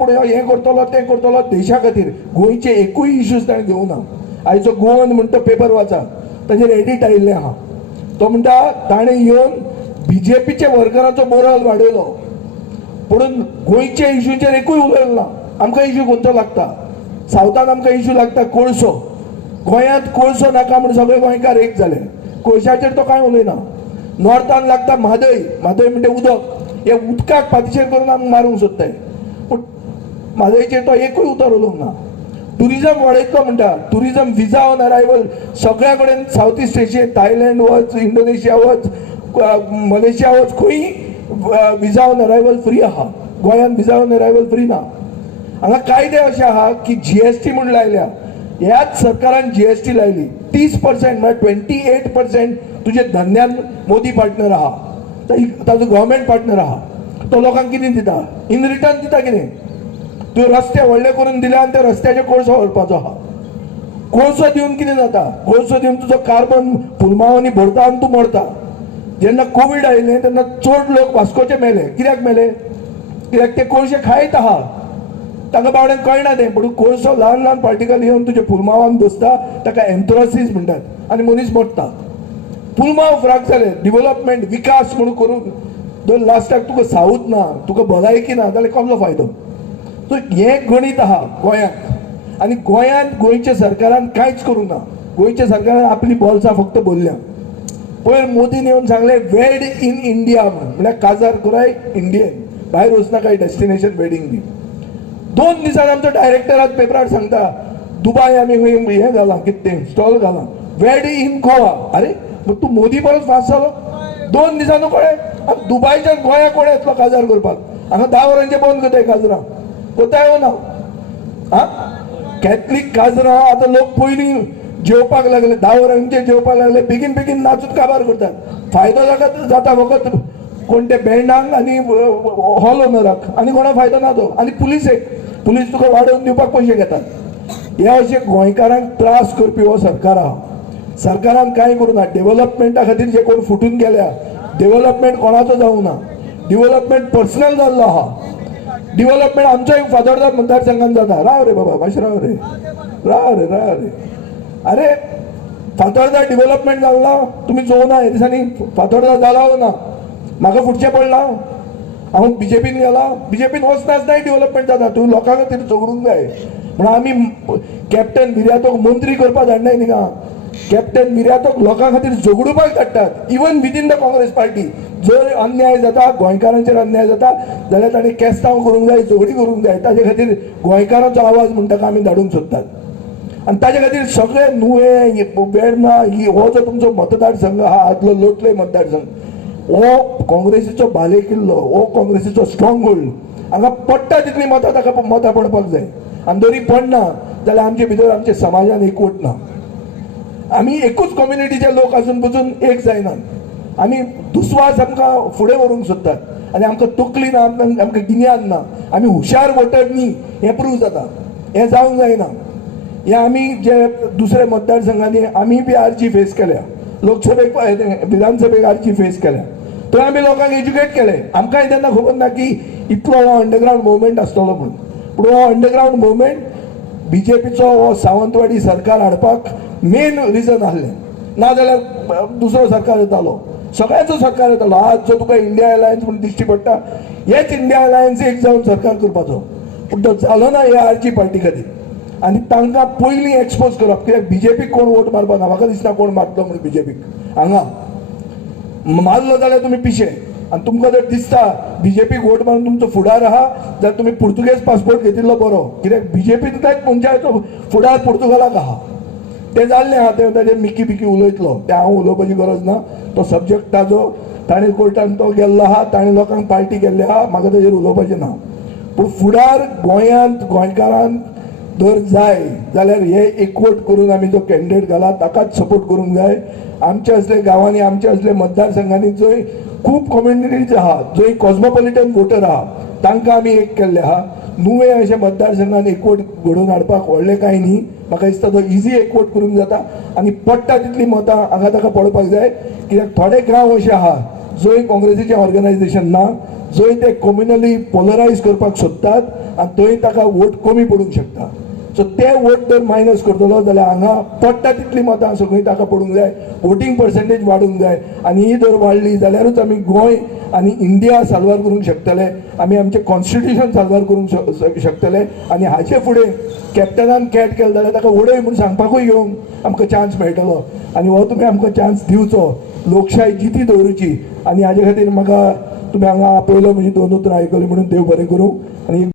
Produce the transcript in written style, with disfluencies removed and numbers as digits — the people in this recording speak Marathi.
पुढे हें करतलो तें करतलो देशा खातीर गोंयचे एकूय इश्यूज ताणें घेवना. आयचो गोवन म्हणटा पेपर वाचा ताचेर एडिट आयिल्लें आहा. तो म्हणटा ताणें येवन बीजेपीचे वर्करांचो मोरल वाडयलो पुणून गोंयचे इश्यूचेर एकूय उलयलो ना. आमकां इश्यू खंयचो लागता? सावथान आमकां इश्यू लागता कोळसो. गोंयांत कोळसो नाका म्हणून सगळे गोंयकार एक जाले. कोळशाचेर तो कांय उलयना. नॉर्थान लागता म्हादय. म्हादय म्हणजे उदक. हे उदकाक पातीशेर करून आमकां मारूंक सोदताय पूण म्हादयचेर तो एकूय उतर उलोवंक ना. टुरिजम वाडयतलो म्हणटा. टुरिजम विजा ऑन अरायवल सगळ्या कडेन साऊथ ईस्ट एशियेंत थायलंड वच, इंडोनेशिया वच, मलेशिया वच, खंय विजा ऑन अरायवल फ्री आहा. गोंयांत विजा ऑन अरायवल फ्री ना. हांगा कायदे अशे आहा की जीएसटी म्हणून लायल्या. ह्याच सरकारान जीएसटी लायली. 30% म्हळ्यार 28% तुजे धंद्यान मोदी पार्टनर आहा. ताजो गव्हर्मेंट पार्टनर आहा. तो लोकांक कितें दिता? इन रिटर्न दिता कितें? तूं रस्ते व्हडले करून दिले आनी त्या रस्त्याचेर कोळसो व्हरपाचो आहा. कोळसो दिवन कितें जाता? कोळसो दिवन तुजो कार्बन पुलमावनी भरता आनी तूं मरता. जेन्ना कोवीड आयिल्लें तेन्ना चड लोक वास्कोचे मेले. कित्याक मेले? कित्याक ते कोळशे खायत आहा. तांकां बावड्यांक कळना तें. पूण कोळसो ल्हान ल्हान पार्टिकल येवन तुज्या पुलमावान बसता. ताका एन्थ्रोसीस म्हणटात आनी मनीस मरता. पुलमाव फ्राक जाले. डेव्हलपमेंट विकास म्हणून करूंक दोन लास्टाक तुका सावथ ना, तुका भलायकी ना जाल्यार कसलो फायदो? सो हें गणीत आहा गोंयांत. आनी गोंयांत गोंयच्या सरकारान कांयच करूंक ना. गोंयच्या सरकारान आपली बॉल्सां फक्त भरल्या. पयर मोदीन येवन सांगलें वेड इन इंडिया म्हणल्यार काजार कराय इंडियन, भायर वचनाका डेस्टिनेशन वेडींग बी. 2 दिसान आमचो डायरेक्टर आज पेपरार सांगता दुबय आमी हें घालां कितें तें स्टॉल घालां वेड इन गोवा. अरे मग तूं मोदी परत फास्ट जालो. 2 दिसांनी कळ्ळें दुबयच्या गोंया कोण येतलो काजार करपाक? हांगा 10 वरांचे बंद करताय काजरां. कोताय हो ना हा कॅथलीक काजरां. आतां लोक पयलीं जेवपाक लागले 10 वरांचे जेवपाक लागले. बेगीन बेगीन नाचून काबार करतात. फायदो जाता फकत कोण ते बँडांक आनी हॉल ओनराक आनी कोणाक फायदो ना तो. आनी पुलीस तुका वाडोवन दिवपाक पयशे घेतात. हे अशे गोंयकारांक त्रास करपी हो सरकार आहा. सरकारान कांय करूना. डेव्हलपमेंटा खातीर जे कोण फुटून गेल्या डेव्हलपमेंट कोणाचो जावंक ना. डेव्हलपमेंट पर्सनल जाल्लो आहा. डेव्हलपमेंट आमच्याय फातोर्डा मतदारसंघान जाता. राव रे बाबा मातशें राव रे. अरे फातोर्डा डेव्हलपमेंट जाल्लो तुमी चोवना. हे दिसांनी फातोर्डा जाला ना. म्हाका फुटचें पडलां. हांव बीजेपीन गेला. बीजेपीन वचनाच नाय डेव्हलपमेंट जाता. तूं लोकां खातीर झगडूंक जाय म्हणून आमी कॅप्टन मिर्यातोक मंत्री करपाक धाडनाय थिंगा. कॅप्टन मिर्यातोक लोकां खातीर झगडूपाक धाडटात. Even within the Congress party. जर अन्याय जाता गोंयकारांचेर अन्याय जाता जाल्यार ताणें केस्तांव करूंक जाय, झगडी करूंक जाय. ताजे खातीर गोंयकारांचो आवाज म्हणटा आमी धाडूंक सोदतात. आनी ताजे खातीर सगळे नुवें वेर्ना हो जो तुमचो मतदारसंघ आहा आदलो लोटले मतदारसंघ हो काँग्रेसीचो बाले किल्लो. हो काँग्रेसीचो स्ट्रॉंग होल्ड. हांगा पडटा तितली मतां ताका मतां पडपाक जाय. आनी जरी पडना जाल्यार आमचे भितर आमच्या समाजान एकवट ना. आमी एकूच कम्युनिटीचे लोक आसून पसून एक जायनात. आमी दुस्वास आमकां फुडें व्हरूंक सोदतात आनी आमकां तकली ना, आमकां गिन्यान ना. आमी हुशार वोटर न्ही हें प्रूव जाता. हें जावंक जायना. हे आमी जे दुसरे मतदारसंघांनी आमी बी आरची फेस केल्या. लोकसभेक विधानसभेक आरची फेस केल्या. थंय आमी लोकांक एज्युकेट केलें. आमकांय तेन्ना खबर ना की इतलो हो अंडरग्रावंड मुवमेंट आसतलो म्हणून. पूण हो अंडरग्रावंड मुवमेंट बीजेपीचो हो सावंतवाडी सरकार हाडपाक मेन रिजन आहलें. नाजाल्यार दुसरो सरकार येतालो. सगळ्यांचो सरकार येतालो. आज जो तुका इंडिया अलायन्स म्हणून दिश्टी पडटा हेच इंडिया अलायन्स एक जावन सरकार करपाचो. पूण तो जालो ना ह्या आरची पार्टी खातीर. आनी तांकां पयलीं एक्सपोज करप. कित्याक बीजेपीक कोण वोट मारपाक ना. म्हाका दिसना कोण मारतलो म्हणून बीजेपीक. हांगा मारलो जाल्यार तुमी पिशे. आनी तुमकां जर दिसता बीजेपीक वोट मारून तुमचो फुडार आहा जाल्यार तुमी पुर्तुगेज पासपोर्ट घेतिल्लो बरो. कित्याक बीजेपीन कांयच पंचायतो फुडार पुर्तुगालाक आहा. तें जाल्लें आहा. तें ताजेर मिकी बिकी उलयतलो. तें हांव उलोवपाची गरज ना. तो सब्जेक्ट ताजो ताणें कोर्टान तो गेल्लो आहा. ताणें लोकांक पार्टी केल्ली आहा. म्हाका ताजेर उलोवपाचें ना. पूण फुडार गोंयांत गोंयकारांक जर जाय जाल्यार हे एकवट करून आमी जो कॅन्डिडेट घाला ताकाच सपोर्ट करूंक जाय. आमच्या असले गांवांनी आमच्या असले मतदारसंघांनी जंय खूब कम्युनिटीज आहा जंय कॉस्मोपॉलिटन वोटर आहा तांकां आमी एक केल्ले आहा. नुवें अशे मतदारसंघान एकवट घडोवन हाडपाक व्हडलें कांय न्ही. म्हाका दिसता तो इजी एकवट करूंक जाता. आनी पडटा तितली मतां हांगा ताका पडपाक जाय. कित्याक थोडे गांव अशे आहा जंय काँग्रेसीचें ऑर्गनायझेशन ना, जंय ते कम्युनली पोलरायज करपाक सोदतात आनी थंय ताका वोट कमी पडूंक शकता. सो ते वोट जर मायनस करतलो जाल्यार हांगा पडटा तितली मतां सगळीं ताका पडूंक जाय, वोटींग पर्सेंटेज वाडूंक जाय आनी ही जर वाडली जाल्यारूच आमी गोंय आनी इंडिया साल्वार करूंक शकतले, आमी आमचें कॉन्स्टिट्यूशन साल्वार करूंक शकतले. आनी हाचे फुडें कॅप्टनान कॅट केलें जाल्यार ताका उडय म्हणून सांगपाकूय येवंक आमकां चान्स मेळटलो. आनी हो तुमी आमकां चान्स दिवचो, लोकशाय जिती दवरुची. आनी हाजे खातीर म्हाका तुमी हांगा आपयलो, म्हजी 2 उतरां आयकली म्हणून देव बरें करूं. आनी